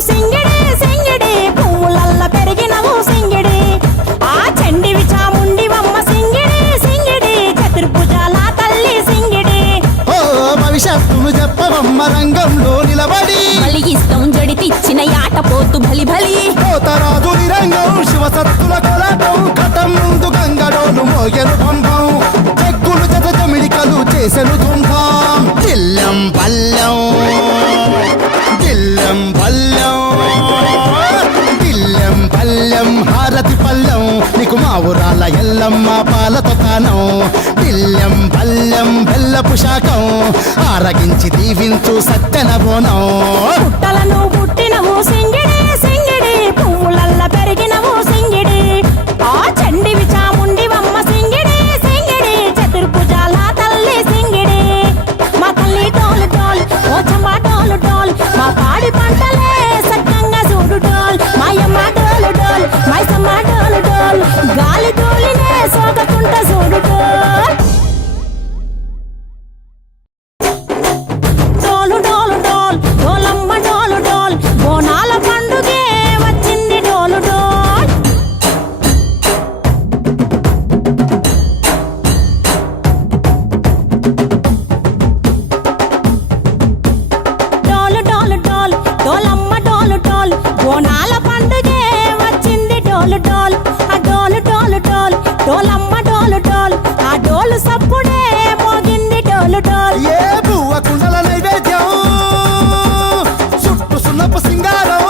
సింగిడి సింగిడి పువ్వులల్ల పెరిగినవు సింగిడి ఆ చండివి చాముండివమ్మ సింగిడి సింగిడి చతుర్భుజాల తల్లి సింగిడి ఓ భవిష్యత్తును చెప్పవమ్మ రంగంలో నిలబడి బలిగిస్తాం జడితిచ్చిన యాట పోతు బలి బలి పోతరాజు రంగం శివసత్తుల కొలటం కటం ముందు గంగడోలు మోగెను పంపం చెక్కులు జత జమిడికలు చేసెను తుంభం దిల్లం పల్లెం దిల్లం పల్లెం దిల్లం పల్లెం హారతి పల్లెం నీకు మా ఊరాల ఎల్లమ్మ పాలతో కానం దిల్లం పల్లెం బెల్లపు శాఖం ఆరగించి దీవించు సత్తెన బోనం పుట్టలను పుట్టినవు సింగిడి సింగిడి పువ్వులల్ల పెరిగినవు సింగిడి ఆ చండివి చాముండివమ్మ సింగిడి సింగిడి చతుర్భుజాల తల్లి సింగిడి మా తల్లి డోలు డోల్ ఓ చమ్మ డోలు డోల్ మా పాడి పంటలే సక్కంగా చూడు డోల్ మాయమ్మ డోలు డోల్ మైసమ్మ డోలు డోల్ గాలి డోలినే సోగకుంట చూడు డోల్ డోలు డోలు డోల్ డోలమ్మ డోలు డోల్ బోనాల పండుగే వచ్చింది డోలు డోల్ డోలు డోలు డోల్ డోలమ్మ డోలు డోల్ బోనాల పండుగే వచ్చింది డోలు డోల్ ఆ డోలు డోలు డోల్ డోలమ్మ డోలు డోల్ ఆ డోలు సప్పుడే మోగింది డోలు డోల్ ఏ బువ్వ కుండల నైవేద్యం చుట్టు సున్నపు సింగారం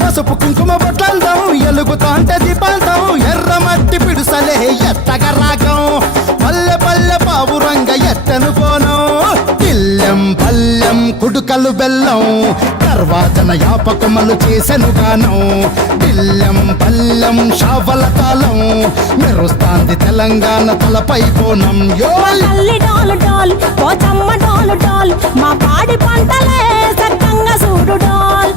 పసుపు కుంకుమ బొట్లందం ఎలుగుతాంటే దీపాంతం ఎర్ర మట్టి పిడుసలే ఎత్తగ రాగం పల్లె పల్లె పావురంగ ఎత్తను పోనం దిల్లెం పల్లెం కుడుకలు బెల్లం తర్వాతన యాపకమలు చేసెను గానం దిల్లెం పల్లెం షావల తాళం మెరుస్తాంది తెలంగాణ తలపై కోణం మా యోల్ తల్లి డోలు డోల్ పోచమ్మ డోలు డోల్ మా పాడి పంటలే సక్కంగా చూడు డోల్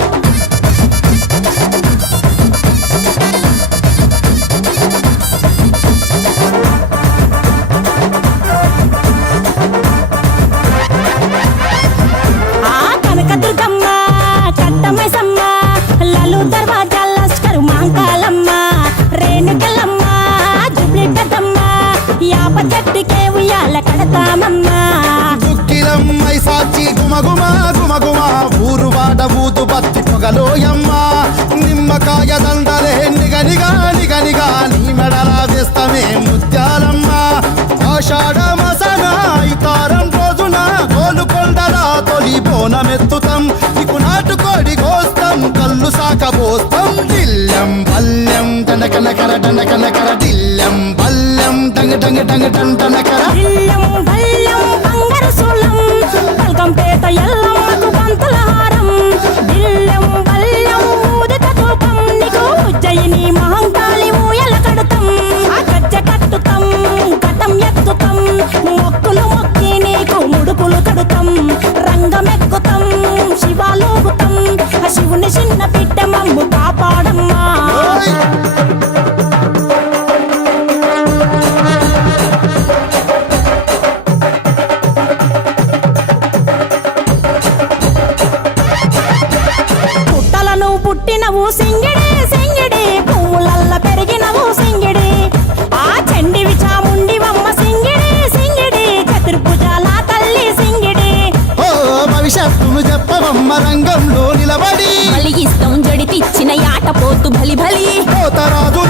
ఆ కనకదుర్గమ్మ కట్టమైసమ్మ లలు దర్వాజా లస్కరు మాంకాలమ్మ రేణుకలమ్మ జుబ్లి పెద్దమ్మ యాప చెట్టుకే ఉయ్యాల కడతామమ్మ దుక్కిలమ్మై సాచి గుమగుమ గుమగుమ ఊరు వాడ ఊదు బత్తి పొగలోయమ్మ నిమ్మకాయ దండలే నిగనిగా నిగనిగా నీ మెడల వేస్తమే ముత్యాలమ్మ ఆషాఢ మసన ఇతారం రోజున గోలుకొండల తొలి బోనమెత్తుతాం నీకు నాటుకోడి కోస్తాం కళ్ళు సాకబోస్తాం దిల్లం పల్లెం దండకనకర దండకనకర దిల్లం పల్లెం డంగ డంగ డంగ డండనకర ఇల్లం బల్లం బంగారు సోళం పల్కంపేట ఎల్లమ్మకు పంతుల హారం ఇల్లం బల్లం ఊదిత ధూపం నీకు ఉజ్జయిని మహంకాళి ఊయల కడుతాం ఆ గజ్జ కట్టుతాం కటం ఎత్తుతాం మొక్కులు మొక్కి నీకు ముడుపులు కడుతాం రంగమెక్కుతాం శివాలోగుతాం ఆ శివుని చిన్న బిడ్డ మమ్ము కాపాడమ్మా ఓయ్! పుట్టలను పుట్టినవు సింగిడి సింగిడి పువ్వులల్ల పెరిగినవు సింగిడి ఆ చండివి చాముండివమ్మ సింగిడి సింగిడి చతుర్భుజాల తల్లి సింగిడి ఓ భవిష్యత్తును చెప్పవమ్మ రంగంలో నిలబడి బలిగిస్తాం జడితిచ్చిన యాట పోతు బలి బలి పోతరాజు